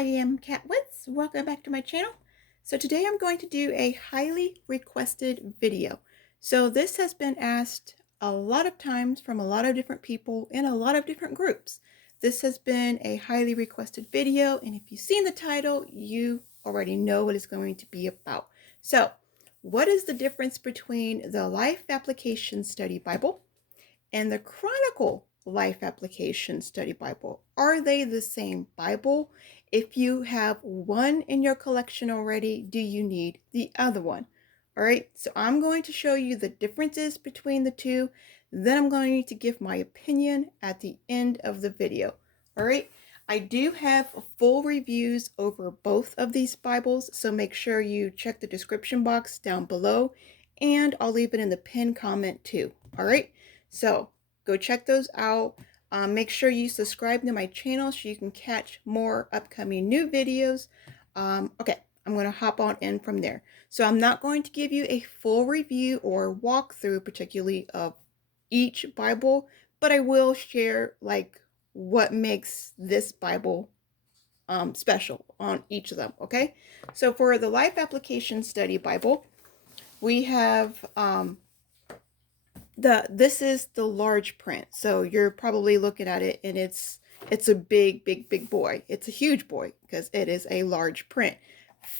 I am Kat Woods. Welcome back to my channel. So today I'm going to do a highly requested video. So this has been asked a lot of times from a lot of different people in a lot of different groups. This has been a highly requested video, and if you've seen the title, you already know what it's going to be about. So what is the difference between the Life Application Study Bible and the Chronicle Life Application Study Bible? Are they the same Bible? If you have one in your collection already, do you need the other one? All right, so I'm going to show you the differences between the two. Then I'm going to give my opinion at the end of the video. All right, I do have full reviews over both of these Bibles, so make sure you check the description box down below, and I'll leave it in the pinned comment too. All right, so go check those out. Make sure you subscribe to my channel so you can catch more upcoming new videos. Okay, I'm going to hop on in from there. So I'm not going to give you a full review or walkthrough particularly of each Bible, but I will share like what makes this Bible special on each of them. Okay, so for the Life Application Study Bible, we have this is the large print, so you're probably looking at it and it's a big boy. It's a huge boy because it is a large print.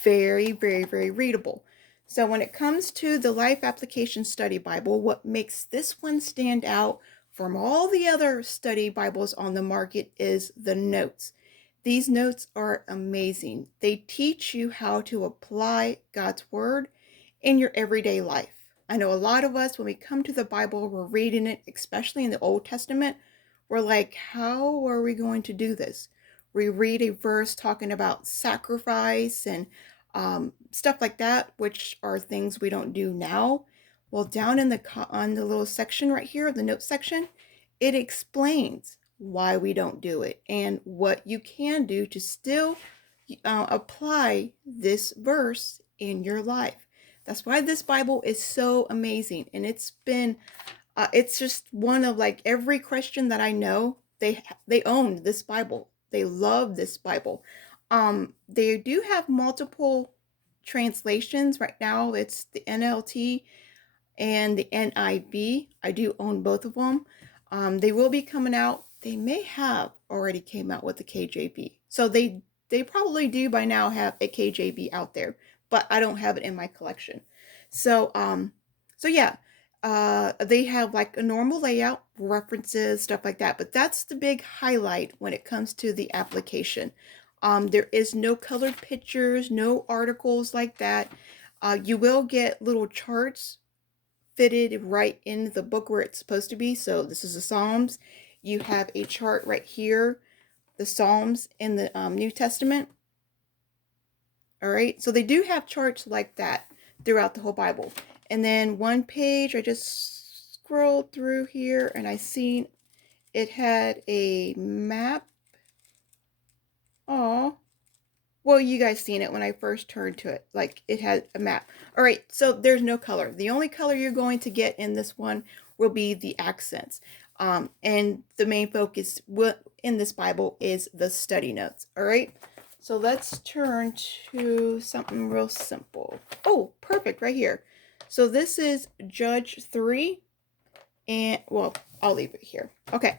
Very readable. So when it comes to the Life Application Study Bible, what makes this one stand out from all the other study Bibles on the market is the notes. These notes are amazing. They teach you how to apply God's Word in your everyday life. I know a lot of us, when we come to the Bible, we're reading it, especially in the Old Testament, we're like, how are we going to do this? We read a verse talking about sacrifice and stuff like that, which are things we don't do now. Well, down in on the little section right here, the note section, it explains why we don't do it and what you can do to still apply this verse in your life. That's why this Bible is so amazing, and it's just one of like every Christian that I know, they own this Bible. They love this Bible. They do have multiple translations right now. It's the NLT and the NIV. I do own both of them. They will be coming out. They may have already came out with the KJV. So they probably do by now have a KJV out there, but I don't have it in my collection. So yeah, they have like a normal layout, references, stuff like that. But that's the big highlight when it comes to the application. There is no colored pictures, no articles like that. You will get little charts fitted right in the book where it's supposed to be. So this is the Psalms. You have a chart right here, the Psalms in the New Testament. All right, so they do have charts like that throughout the whole Bible. And then one page, I just scrolled through here and I seen it had a map. Oh, well, you guys seen it when I first turned to it. Like, it had a map. All right, so there's no color. The only color you're going to get in this one will be the accents. And the main focus in this Bible is the study notes. All right, so let's turn to something real simple. Oh, perfect, right here. So this is Judge 3. And, well, I'll leave it here. Okay.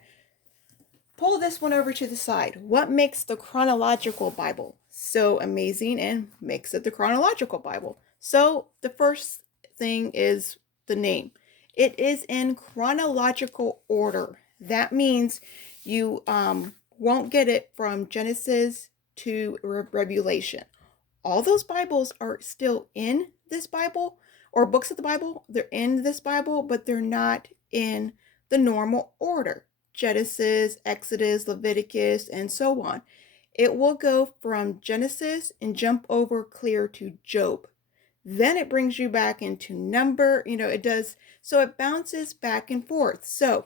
Pull this one over to the side. What makes the Chronological Bible so amazing and makes it the Chronological Bible? So the first thing is the name. It is in chronological order. That means you won't get it from Genesis to Revelation. All those Bibles are still in this Bible, or books of the Bible. They're in this Bible, but they're not in the normal order. Genesis, Exodus, Leviticus, and so on. It will go from Genesis and jump over clear to Job. Then it brings you back into number, it does, so it bounces back and forth. So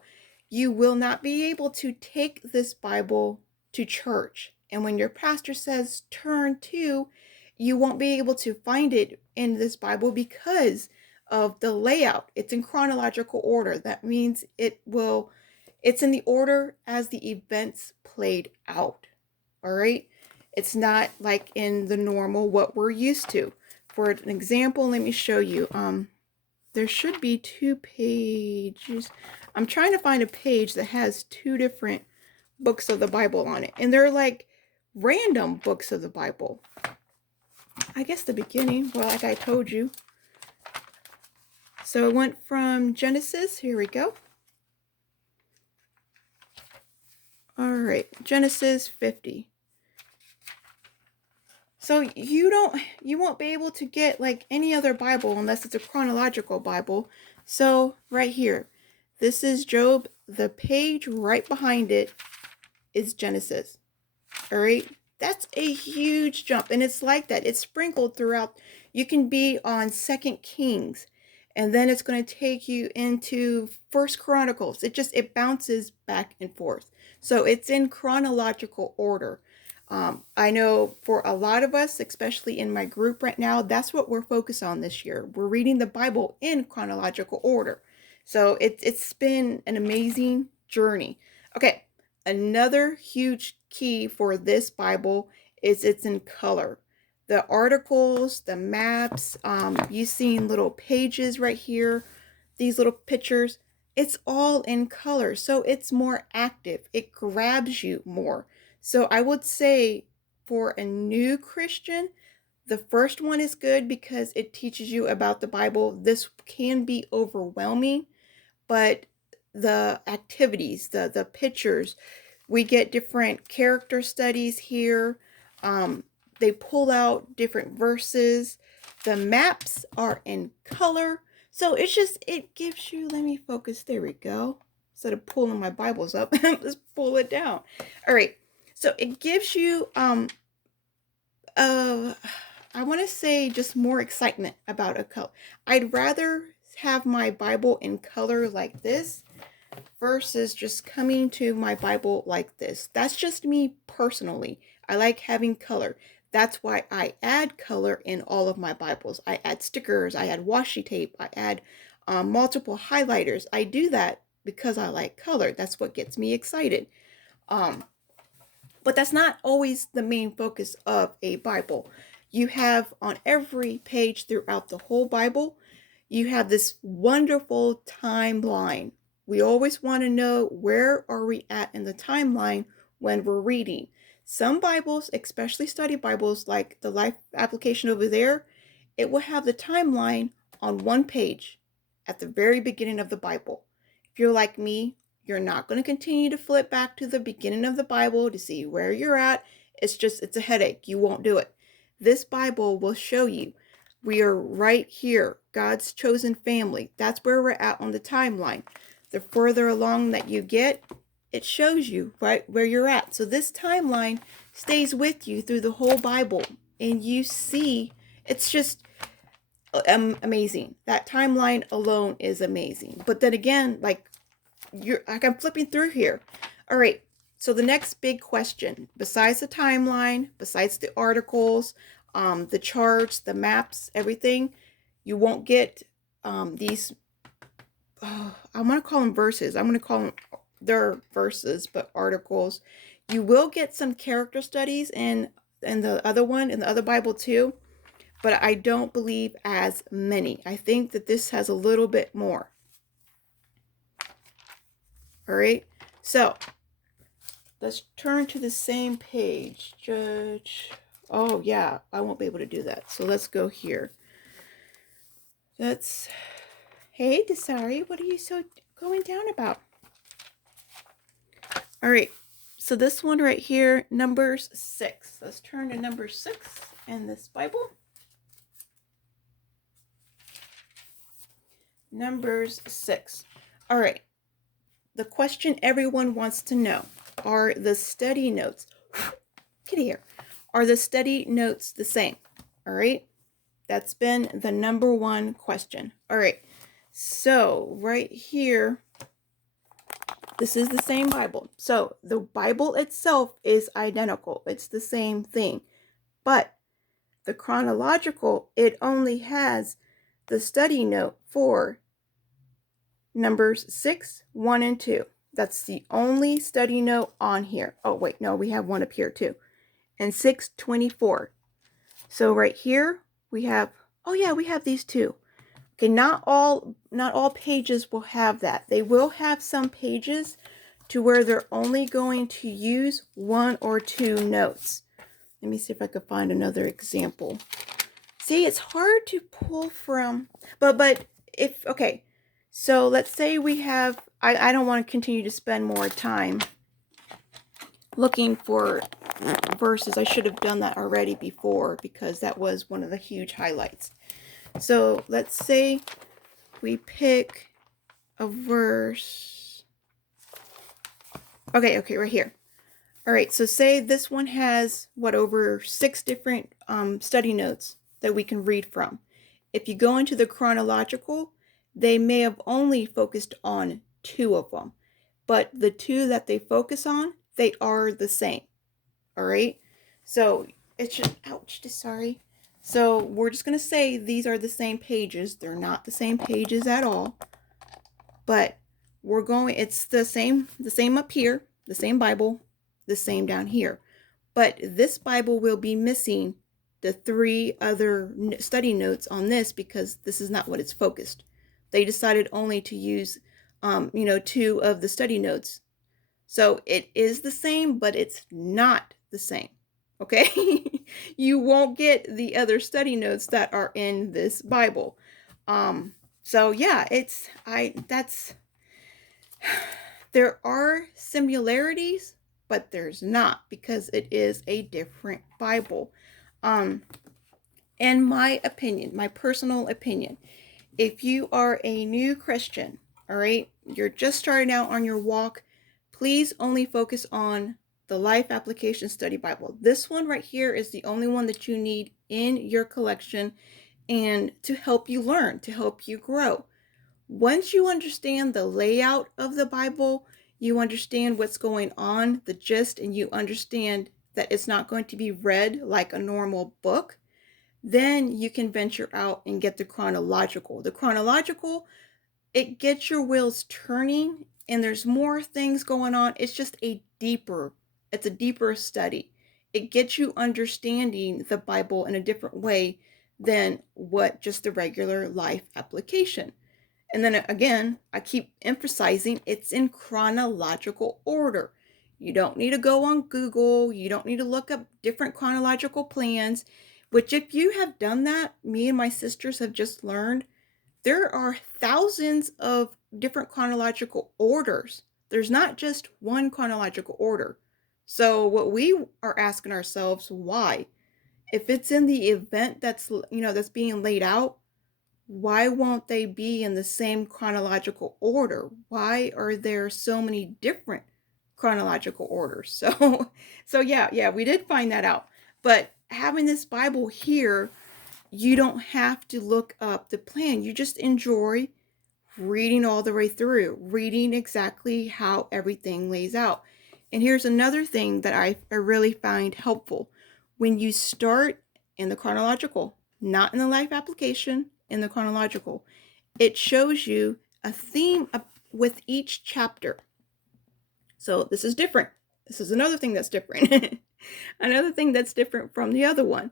you will not be able to take this Bible to church. And when your pastor says turn to, you won't be able to find it in this Bible because of the layout. It's in chronological order. That means it's in the order as the events played out. All right. It's not like in the normal what we're used to. For an example, let me show you. There should be 2 pages. I'm trying to find a page that has 2 different books of the Bible on it, and they're like random books of the Bible. I guess the beginning, well, like I told you. So it went from Genesis. Here we go. All right, Genesis 50. So you won't be able to get like any other Bible unless it's a chronological Bible. So right here, this is Job. The page right behind it is Genesis. All right, that's a huge jump, and it's like that. It's sprinkled throughout. You can be on Second Kings, and then it's going to take you into First Chronicles. It bounces back and forth. So it's in chronological order. I know for a lot of us, especially in my group right now, that's what we're focused on this year. We're reading the Bible in chronological order. So it's been an amazing journey. Okay, another huge key for this Bible is it's in color. The articles, the maps, you've seen little pages right here, these little pictures, it's all in color. So it's more active. It grabs you more. So I would say for a new Christian, the first one is good because it teaches you about the Bible. This can be overwhelming, but the activities, the pictures, we get different character studies here. They pull out different verses. The maps are in color. So it gives you, let me focus, there we go. Instead of pulling my Bibles up, let's pull it down. All right, so it gives you, I want to say just more excitement about a color. I'd rather have my Bible in color like this versus just coming to my Bible like this. That's just me personally. I like having color. That's why I add color in all of my Bibles. I add stickers, I add washi tape, I add multiple highlighters. I do that because I like color. That's what gets me excited. But that's not always the main focus of a Bible. You have on every page throughout the whole Bible, you have this wonderful timeline. We always want to know, where are we at in the timeline when we're reading. Some Bibles, especially study Bibles like the Life application over there, it will have the timeline on one page at the very beginning of the Bible. If you're like me, you're not going to continue to flip back to the beginning of the Bible to see where you're at. It's a headache. You won't do it. This Bible will show you we are right here, God's chosen family. That's where we're at on the timeline. The further along that you get, it shows you right where you're at. So this timeline stays with you through the whole Bible, and you see, it's just amazing. That timeline alone is amazing. But then again, like I'm flipping through here. All right. So the next big question, besides the timeline, besides the articles, the charts, the maps, everything, you won't get these. I'm going to call them verses. I'm going to call them, they're verses, but articles. You will get some character studies in the other one, in the other Bible too, but I don't believe as many. I think that this has a little bit more. All right, so let's turn to the same page. Oh yeah, I won't be able to do that. So let's go here. Hey, Desari, what are you so going down about? All right, so this one right here, Numbers 6. Let's turn to number 6 in this Bible. Numbers 6. All right. The question everyone wants to know, are the study notes, get here, are the study notes the same? All right, that's been the number one question. All right, so right here, this is the same Bible. So the Bible itself is identical. It's the same thing. But the chronological, it only has the study note for Numbers 6, 1, and 2. That's the only study note on here. Oh, wait, no, we have one up here too. and 624. So right here we have, oh yeah, we have these two. Okay, not all pages will have that. They will have some pages to where they're only going to use one or two notes. Let me see if I could find another example. See, it's hard to pull from, but if, okay, so let's say we have, I don't want to continue to spend more time looking for verses. I should have done that already before because that was one of the huge highlights. So let's say we pick a verse. Okay, right here. All right, so say this one has, over 6 different study notes that we can read from. If you go into the chronological, they may have only focused on 2 of them, but the 2 that they focus on, they are the same. All right, so it's just, ouch, sorry. So we're just going to say these are the same pages. They're not the same pages at all, but we're going, it's the same up here, the same Bible, the same down here. But this Bible will be missing the 3 other study notes on this because this is not what it's focused. They decided only to use, 2 of the study notes. So it is the same, but it's not the same. Okay? You won't get the other study notes that are in this Bible. So yeah, there are similarities, but there's not because it is a different Bible. In my opinion, my personal opinion, if you are a new Christian, all right, you're just starting out on your walk, please only focus on the Life Application Study Bible. This one right here is the only one that you need in your collection and to help you learn, to help you grow. Once you understand the layout of the Bible, you understand what's going on, the gist, and you understand that it's not going to be read like a normal book, then you can venture out and get the chronological. The chronological, it gets your wheels turning and there's more things going on. It's a deeper study. It gets you understanding the Bible in a different way than what just the regular life application. And then again, I keep emphasizing it's in chronological order. You don't need to go on Google. You don't need to look up different chronological plans, which if you have done that, me and my sisters have just learned, there are thousands of different chronological orders. There's not just one chronological order. So what we are asking ourselves, why? If it's in the event that's being laid out, why won't they be in the same chronological order? Why are there so many different chronological orders? So yeah, we did find that out. But having this Bible here, you don't have to look up the plan. You just enjoy reading all the way through, reading exactly how everything lays out. And here's another thing that I really find helpful. When you start in the chronological, not in the life application, in the chronological, it shows you a theme with each chapter. So this is different. This is another thing that's different. Another thing that's different from the other one.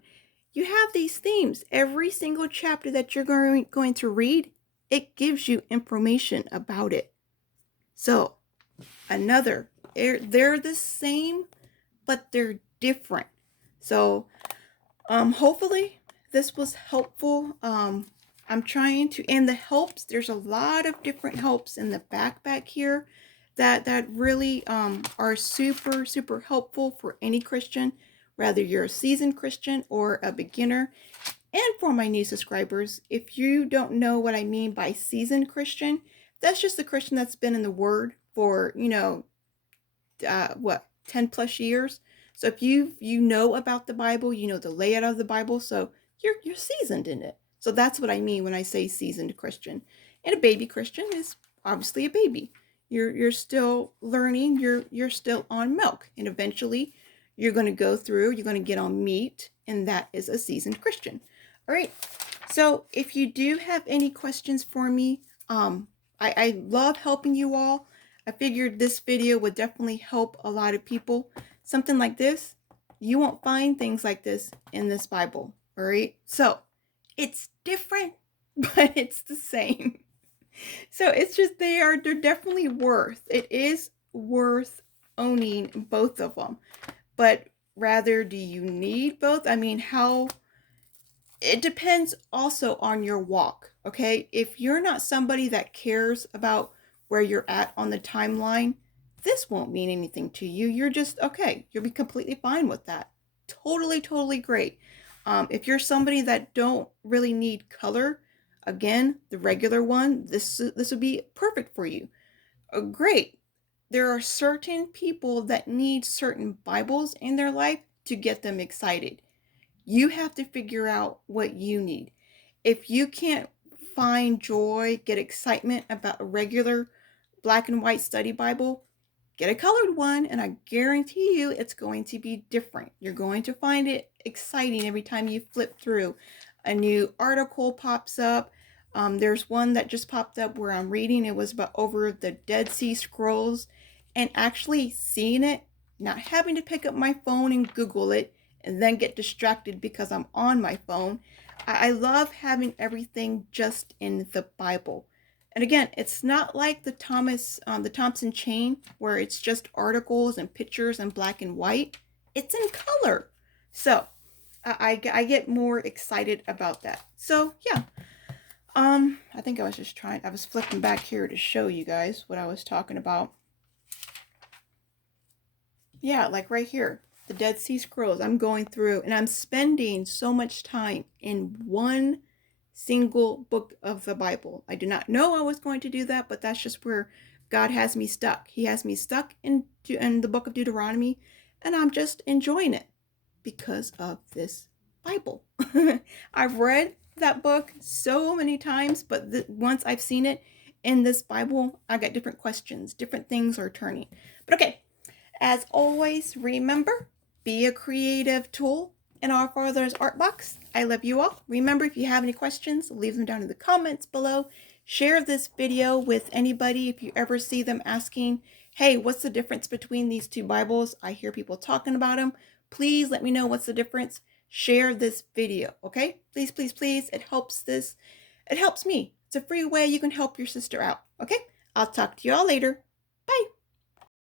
You have these themes. Every single chapter that you're going to read, it gives you information about it. So they're the same, but they're different. So hopefully this was helpful. I'm trying to, and the helps, there's a lot of different helps in the back here that really are super, super helpful for any Christian, whether you're a seasoned Christian or a beginner. And for my new subscribers, if you don't know what I mean by seasoned Christian, that's just a Christian that's been in the Word for, 10 plus years. So if you know about the Bible, you know the layout of the Bible, so you're seasoned in it. So that's what I mean when I say seasoned Christian. And a baby Christian is obviously a baby. You're still learning, you're still on milk, and eventually you're going to go through, you're going to get on meat, and that is a seasoned Christian. All right. So if you do have any questions for me, I love helping you all. I figured this video would definitely help a lot of people. Something like this, You won't find things like this in this Bible, all right? So it's different, but it's the same. So it's just they're definitely it is worth owning both of them. But rather, do you need both? I mean, how it depends also on your walk, okay? If you're not somebody that cares about where you're at on the timeline, this won't mean anything to you. You're just okay. You'll be completely fine with that. Totally, totally great. If you're somebody that don't really need color, again, the regular one, this would be perfect for you. Great. There are certain people that need certain Bibles in their life to get them excited. You have to figure out what you need. If you can't find joy, get excitement about a regular black and white study Bible, get a colored one, and I guarantee you it's going to be different. You're going to find it exciting every time you flip through. A new article pops up. There's one that just popped up where I'm reading. It was about over the Dead Sea Scrolls, and actually seeing it, not having to pick up my phone and Google it and then get distracted because I'm on my phone. I love having everything just in the Bible. And again, it's not like the Thompson chain, where it's just articles and pictures in black and white. It's in color. So I get more excited about that. So yeah, I think I was flipping back here to show you guys what I was talking about. Yeah, like right here, the Dead Sea Scrolls. I'm going through and I'm spending so much time in one single book of the Bible. I did not know I was going to do that, but that's just where God has me stuck. He has me stuck in the book of Deuteronomy, and I'm just enjoying it because of this Bible. I've read that book so many times, but once I've seen it in this Bible, I got different questions, different things are turning. But okay, as always, remember, be a creative tool in our Father's Art Box. I love you all. Remember, if you have any questions, leave them down in the comments below. Share this video with anybody if you ever see them asking, hey, what's the difference between these two Bibles? I hear people talking about them. Please let me know what's the difference. Share this video, okay? Please, please, please. It helps me. It's a free way you can help your sister out, okay? I'll talk to you all later.